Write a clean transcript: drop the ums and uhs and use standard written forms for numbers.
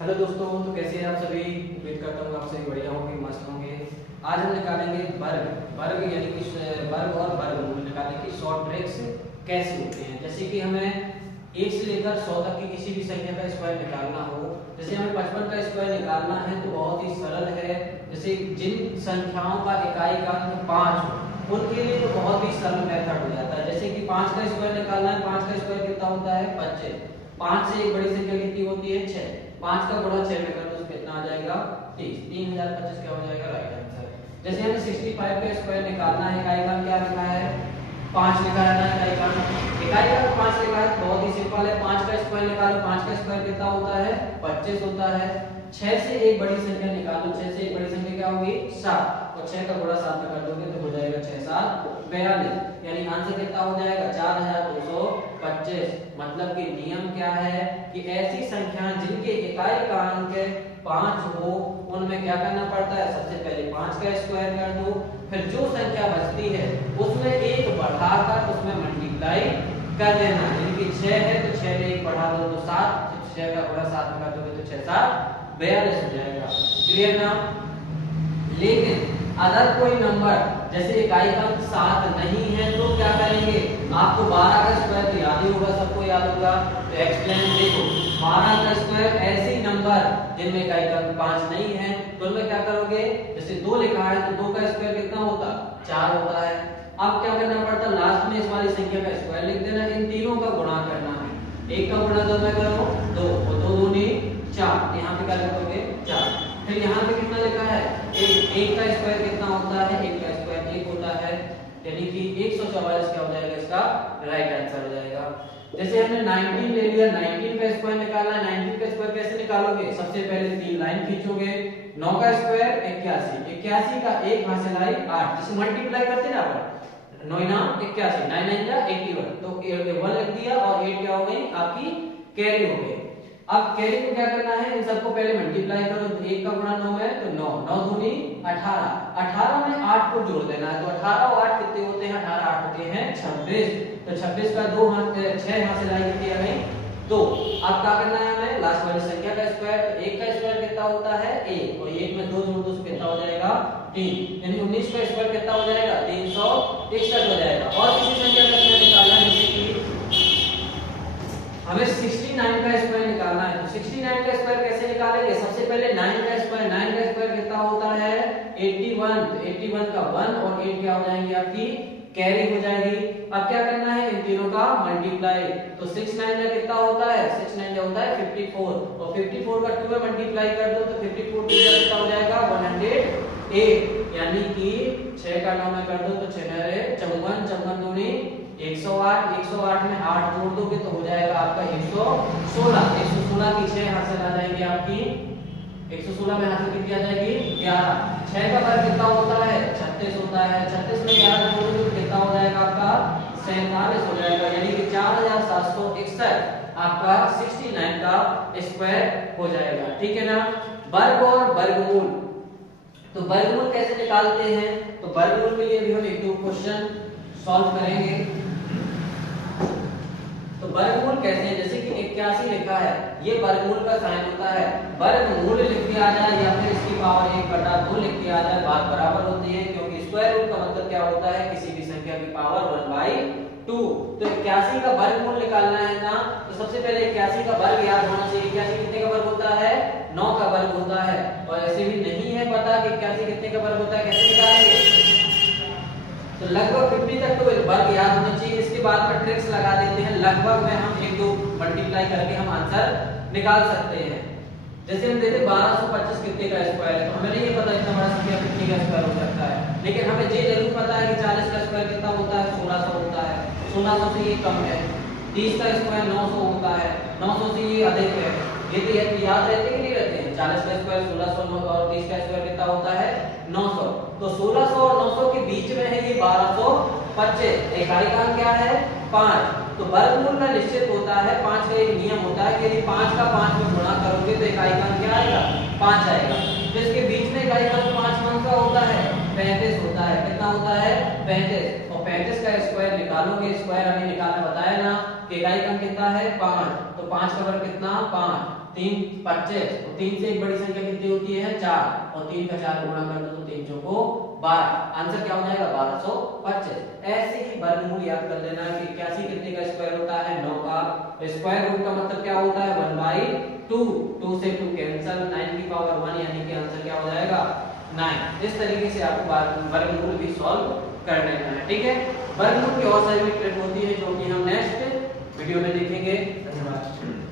Hello दोस्तों, तो कैसे हैं आप सभी। उम्मीद करता हूँ आप सभी बढ़िया होंगे, मस्त होंगे। आज हम निकालेंगे वर्ग यानी कि वर्ग और वर्गमूल निकालने की शॉर्ट ट्रिक्स कैसे होते हैं। जैसे कि हमें 1 से लेकर 100 तक की किसी भी संख्या का स्क्वायर निकालना हो, जैसे हमें 55 का स्क्वायर निकालना है तो बहुत ही सरल है। जैसे जिन संख्याओं का इकाई का 5 हो उनके लिए तो बहुत ही सरल मेथड हो जाता है। जैसे कि 5 का स्क्वायर निकालना है, 5 का स्क्वायर कितना होता है 25। 5 से एक बड़ी संख्या कितनी होती है 6। 5 का गुणा 6 में कर दो तो कितना आ जाएगा 30। 3025 क्या हो जाएगा राइट आंसर। जैसे हमें 65 का स्क्वायर निकालना है, इकाई का क्या लिखा है 5 लिखा है ना। इकाई का 5 लिखा है, बहुत ही सिंपल है। 5 का स्क्वायर निकालो, 5 का स्क्वायर कितना होता है 25 होता है। 6 से एक बड़ी संख्या निकालो, 6 से एक बड़ी संख्या क्या होगी 7 और 6 का गुणा 7 में कर दोगे तो हो जाएगा 6 7 42, यानी आंसर कितना हो जाएगा 4225। मतलब कि नियम क्या है कि ऐसी संख्या जिनके इकाई का अंक 5 हो उनमें क्या करना पड़ता है, सबसे पहले 5 का स्क्वायर कर दो, फिर जो संख्या बचती है उसमें एक बढ़ाकर उसमें मल्टीप्लाई कर देना। यानी कि 6 है तो 6 में एक बढ़ा दो तो 7, 6 का गुणा 7 में कर दोगे तो 6 7 42 हो जाएगा। क्लियर ना। लेकिन अगर कोई नंबर जैसे इकाई का अंक 7 नहीं है तो क्या करेंगे, आपको 12 का स्क्वायर तो याद ही होगा, सबको याद होगा। तो एक्सप्लेन देखो, 12 का स्क्वायर ऐसे नंबर जिनमें इकाई का अंक 5 नहीं है तो उनमें क्या करोगे, जैसे 2 लिखा है तो 2 का स्क्वायर कितना होता 4 होता है। अब क्या करना पड़ता, लास्ट में इस वाली संख्या का स्क्वायर लिख देना, इन तीनों का गुणा करना है। 1 का गुणा 2 में करो 2 और 2 दूनी 4, यहाँ पे क्या लिखोगे 4। फिर यहाँ पे कितना लिखा है 1 का स्क्वायर कितना होता है, 1 का स्क्वायर 1 होता है, यानी कि 144 क्या हो जाएगा इसका राइट आंसर हो जाएगा। जैसे हमने 19 ले लिया, 19 का स्क्वायर निकालना है। 19 का स्क्वायर कैसे निकालोगे, सबसे पहले 3 लाइन खींचोगे। 9 का स्क्वायर 81, 81 का 1 हासिल आई 8, जिसे मल्टीप्लाई करते ना अपन 9 9 81, 9 9 जा 81, तो 1 लिख दिया और 8 क्या हो गई आपकी कैरी हो गई। अब कैरी को क्या करना है, इन सबको पहले मल्टीप्लाई करो। 1 का गुणा 9 में तो 9, 9 दूनी 18, 18 में 8 को जोड़ देना है। तो 18 और 8 कितने होते हैं, 18 8 होते हैं 26। तो 26 का 2 हाथ 6 हाथ से लाई कितनी आ गई 2। अब क्या करना है हमें, लास्ट वाली संख्या का स्क्वायर। तो 1 का स्क्वायर कितना होता है 1 और 1 में 2 जोड़ दो तो कितना हो जाएगा 3, यानी 19 का स्क्वायर कितना हो जाएगा 361 हो जाएगा। और किसी संख्या का स्क्वायर निकालना है, जैसे कि हमें 69 का स्क्वायर निकालना है। तो 69 का स्क्वायर कैसे निकालेंगे, सबसे पहले 9 का स्क्वायर, 9 का स्क्वायर कितना होता है 81, तो 81 का 1 और 8 क्या हो जाएंगे आपकी कैरी हो जाएगी। अब क्या करना है, इन तीनों का मल्टीप्लाई। तो 6 9 का कितना होता है 6 9 का होता है 54 और 54 का 2 में मल्टीप्लाई कर दो तो 54 2 का कितना हो जाएगा 108, यानी कि 6 का 9 में कर दो तो 6 9 54, 54 दूनी 108, 108 में 8 जोड़ दोगे तो हो जाएगा आपका 116। 116 की 6 हासिल आ जाएगी आपकी, 116 में हासिल कितनी आ जाएगी 11। 6 का वर्ग कितना होता है 36 होता है। 36 में 11 जोड़ दोगे तो कितना हो जाएगा आपका 47 हो जाएगा, यानी कि 4761 आपका 69 का स्क्वायर हो जाएगा। ठीक है ना। वर्ग और वर्गमूल, तो वर्गमूल कैसे निकालते हैं, तो वर्गमूल के लिए भी हम एक दो क्वेश्चन सॉल्व करेंगे। तो वर्गमूल कैसे है, जैसे कि 81 लिखा है, ये वर्गमूल का साइन होता है। वर्गमूल लिख के आ जाए या फिर इसकी पावर 1/2 लिख के आ जाए, बात बराबर होती है, क्योंकि स्क्वायर रूट का मतलब क्या होता है किसी भी संख्या की पावर 1/2। तो 81 का वर्गमूल निकालना है ना, तो सबसे पहले 81 का वर्ग याद होना चाहिए। 81 कितने का वर्ग होता है 9 का वर्ग होता है। और ऐसे भी नहीं है पता कि 81 कितने का वर्ग होता है, कैसे निकालेंगे, तो लगभग 50 तक तो वर्ग याद होना चाहिए। इसके बाद में ट्रिक्स लगा देते हैं, लगभग में हम 1 2 मल्टीप्लाई करके हम आंसर निकाल सकते हैं। जैसे हम देते 1225 कितने का स्क्वायर है, तो हमें नहीं पता इतना बड़ा संख्या कितने का स्क्वायर हो सकता है, लेकिन हमें ये जरूर पता है कि 40 का स्क्वायर कितना होता है 1600 होता है। 1600 से ये कम है। 30 का स्क्वायर 900 होता है, 900 से ये अधिक है। ये तो याद रहते कि नहीं रहते हैं, 40 का स्क्वायर 1600 और 30 का स्क्वायर कितना होता है 900। तो 1600 और 900 के बीच में है ये 1225। इकाई का क्या है 5। तो वर्गमूल का निश्चित होता है 5 का एक नियम होता है कि यदि 5 का 5 में गुणा करोगे तो इकाई का क्या आएगा 5 आएगा। तो इसके बीच में इकाई का 5 मान का होता है 35 होता है। कितना होता है 35, और 35 का स्क्वायर निकालोगे, स्क्वायर हमें निकालना बताया ना, कि इकाई का अंक कितना है 5, तो 5 का वर्ग कितना 5, 3 25, तो 3 से एक बड़ी संख्या कितनी होती है 4, और 3 का 4 गुणा कर दो तो 3 चौको 12, आंसर क्या हो जाएगा 1225। ऐसे ही वर्गमूल याद कर लेना कि 81 कितने का स्क्वायर होता है 9 का, स्क्वायर रूट का मतलब क्या होता है 1/2, 2 से 2 कैंसिल, 9 की पावर 1 यानी कि आंसर क्या हो जाएगा 9। इस तरीके से आपको वर्गमूल भी सॉल्व कर लेना है, ठीक है। वर्गमूल की और सारी ट्रिक होती है जो कि हम नेक्स्ट वीडियो में देखेंगे। धन्यवाद।